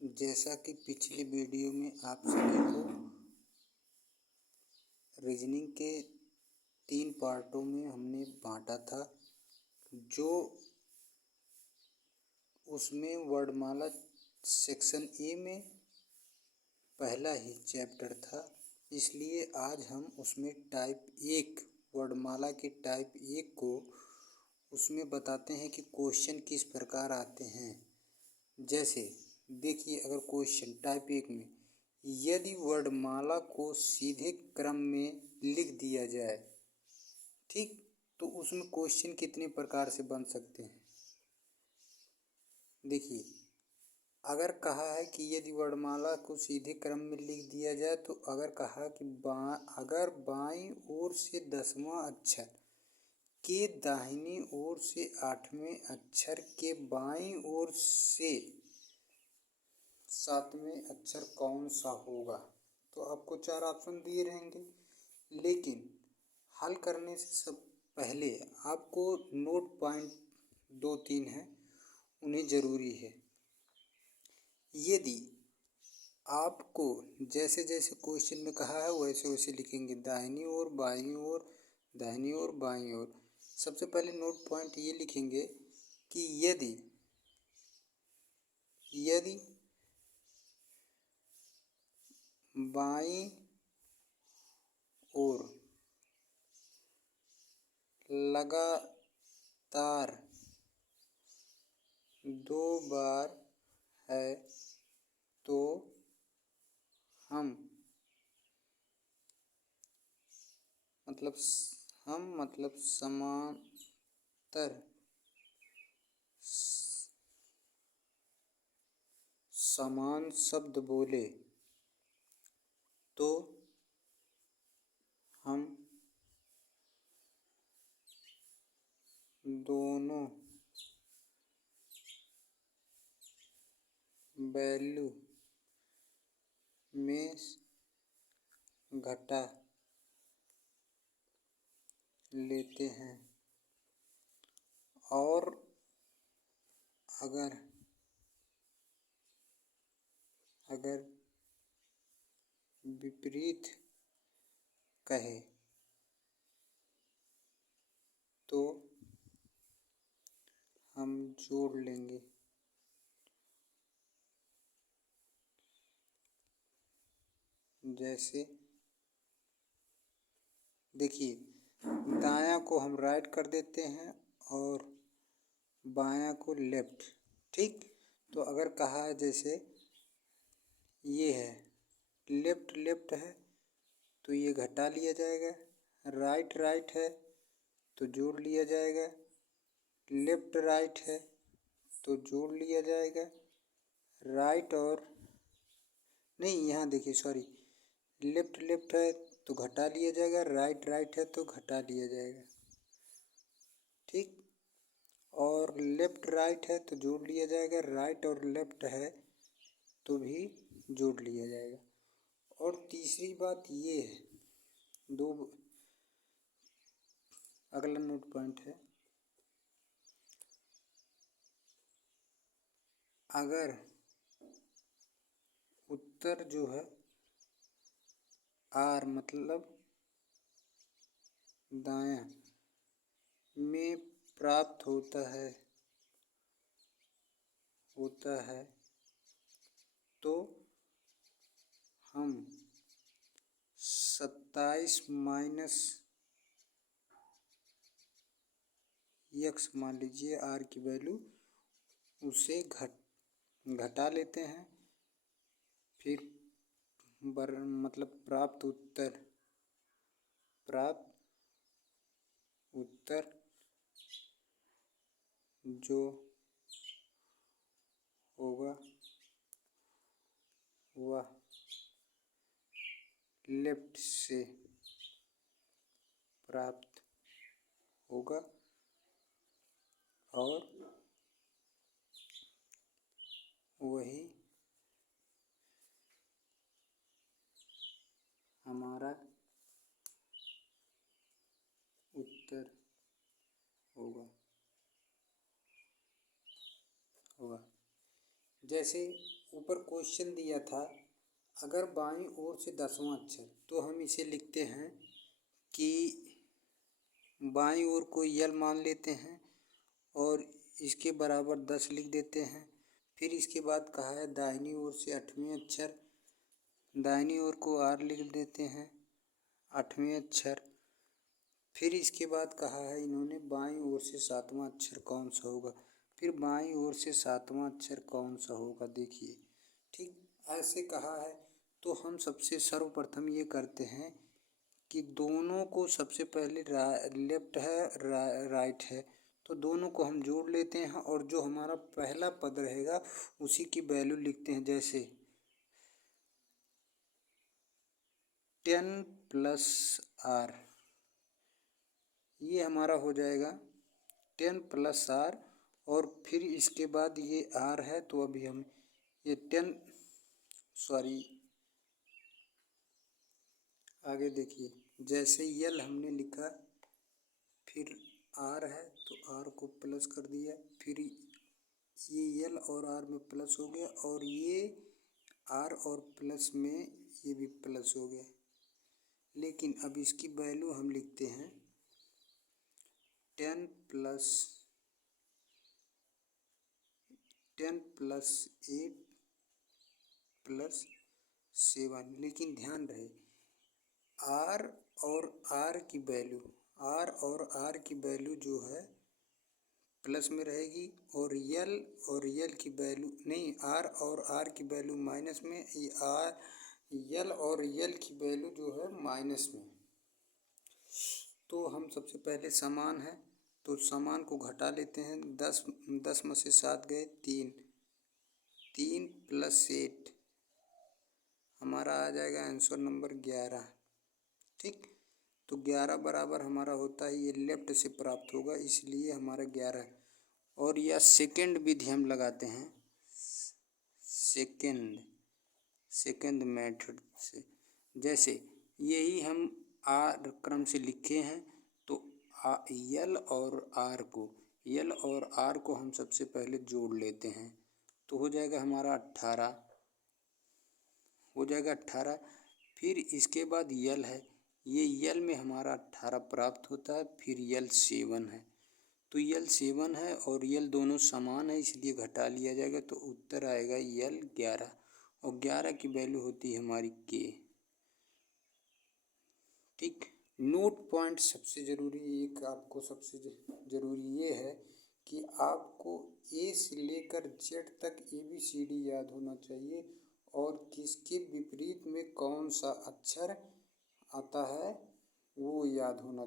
जैसा कि पिछली वीडियो में आप सभी को रीजनिंग के 3 पार्टों में हमने बांटा था, जो उसमें वर्णमाला सेक्शन ए में पहला ही चैप्टर था। इसलिए आज हम उसमें टाइप 1 वर्णमाला के टाइप 1 को उसमें बताते हैं कि क्वेश्चन किस प्रकार आते हैं। जैसे देखिए, अगर क्वेश्चन टाइप 1 में यदि वर्णमाला को सीधे क्रम में लिख दिया जाए, ठीक, तो उसमें क्वेश्चन कितने प्रकार से बन सकते हैं। देखिए, अगर कहा है कि यदि वर्णमाला को सीधे क्रम में लिख दिया जाए, तो अगर कहा कि अगर बाईं ओर से 10वां अक्षर के दाहिनी ओर से 8वें अक्षर के बाईं ओर से 7वें अक्षर कौन सा होगा, तो आपको 4 ऑप्शन दिए रहेंगे। लेकिन हल करने से सब पहले आपको नोट पॉइंट 2-3 हैं, उन्हें ज़रूरी है। यदि आपको जैसे जैसे क्वेश्चन में कहा है वैसे वैसे लिखेंगे, दाहिनी ओर, बाईं ओर, दाहिनी ओर, बाईं ओर। सबसे पहले नोट पॉइंट ये लिखेंगे कि यदि बाईं ओर लगातार 2 बार है, तो हम मतलब समांतर समान शब्द बोले तो हम दोनों वैल्यू में घटा लेते हैं, और अगर विपरीत कहे तो हम जोड़ लेंगे। जैसे देखिए, दायां को हम राइट कर देते हैं और बायां को लेफ्ट, ठीक। तो अगर कहा है जैसे ये है, लेफ्ट लेफ्ट है तो ये घटा लिया जाएगा, राइट राइट है तो जोड़ लिया जाएगा, लेफ्ट राइट है तो जोड़ लिया जाएगा, राइट और नहीं, यहाँ देखिए, सॉरी, लेफ्ट लेफ्ट है तो घटा लिया जाएगा, राइट राइट है तो घटा लिया जाएगा, ठीक। और लेफ्ट राइट है तो जोड़ लिया जाएगा, राइट और लेफ्ट है तो भी जोड़ लिया जाएगा। और तीसरी बात ये है, अगला नोट पॉइंट है, अगर उत्तर जो है आर मतलब दायां में प्राप्त होता है तो हम 27 माइनस x मान लीजिए आर की वैल्यू, उसे घटा लेते हैं, फिर मतलब प्राप्त उत्तर जो होगा वह लेफ्ट से प्राप्त होगा, और वही हमारा उत्तर होगा। जैसे ऊपर क्वेश्चन दिया था, अगर बाईं ओर से 10वां अक्षर, तो हम इसे लिखते हैं कि बाईं ओर को यल मान लेते हैं और इसके बराबर 10 लिख देते हैं। फिर इसके बाद कहा है दाहिनी ओर से 8वें अक्षर, दाहिनी ओर को आर लिख देते हैं 8वें अक्षर। फिर इसके बाद कहा है इन्होंने बाईं ओर से 7वां अक्षर कौन सा होगा, फिर बाईं ओर से 7वां अक्षर कौन सा होगा, देखिए ठीक ऐसे कहा है। तो हम सबसे सर्वप्रथम ये करते हैं कि दोनों को सबसे पहले लेफ्ट है राइट है, तो दोनों को हम जोड़ लेते हैं और जो हमारा पहला पद रहेगा उसी की वैल्यू लिखते हैं। जैसे 10 प्लस आर, ये हमारा हो जाएगा 10 प्लस आर, और फिर इसके बाद ये आर है तो अभी हम ये 10 आगे देखिए, जैसे यल हमने लिखा, फिर आर है तो आर को प्लस कर दिया, फिर ये यल और आर में प्लस हो गया और ये आर और प्लस में ये भी प्लस हो गया। लेकिन अब इसकी वैल्यू हम लिखते हैं 10 प्लस 8 प्लस 7। लेकिन ध्यान रहे आर और आर की वैल्यू जो है प्लस में रहेगी, और यल की वैल्यू नहीं, आर और आर की वैल्यू माइनस में, यल और यल की वैल्यू जो है माइनस में। तो हम सबसे पहले समान है तो समान को घटा लेते हैं। 10 में से 7 गए 3 प्लस 8 हमारा आ जाएगा आंसर नंबर 11। ठीक, तो 11 बराबर हमारा होता है, ये लेफ्ट से प्राप्त होगा इसलिए हमारा 11 है। और यह सेकंड विधि हम लगाते हैं, सेकंड मेथड से। जैसे यही हम आर क्रम से लिखे हैं तो यल और आर को हम सबसे पहले जोड़ लेते हैं तो हो जाएगा हमारा 18, हो जाएगा 18। फिर इसके बाद यल है, ये यल में हमारा 18 प्राप्त होता है। फिर यल 7 है, तो यल 7 है और यल दोनों समान है इसलिए घटा लिया जाएगा तो उत्तर आएगा यल 11, और 11 की वैल्यू होती है हमारी के। ठीक, नोट पॉइंट सबसे ज़रूरी, एक आपको सबसे ज़रूरी ये है कि आपको ए से लेकर जेड तक ABCD याद होना चाहिए और किसके विपरीत में कौन सा अक्षर आता है वो याद होना चाहिए।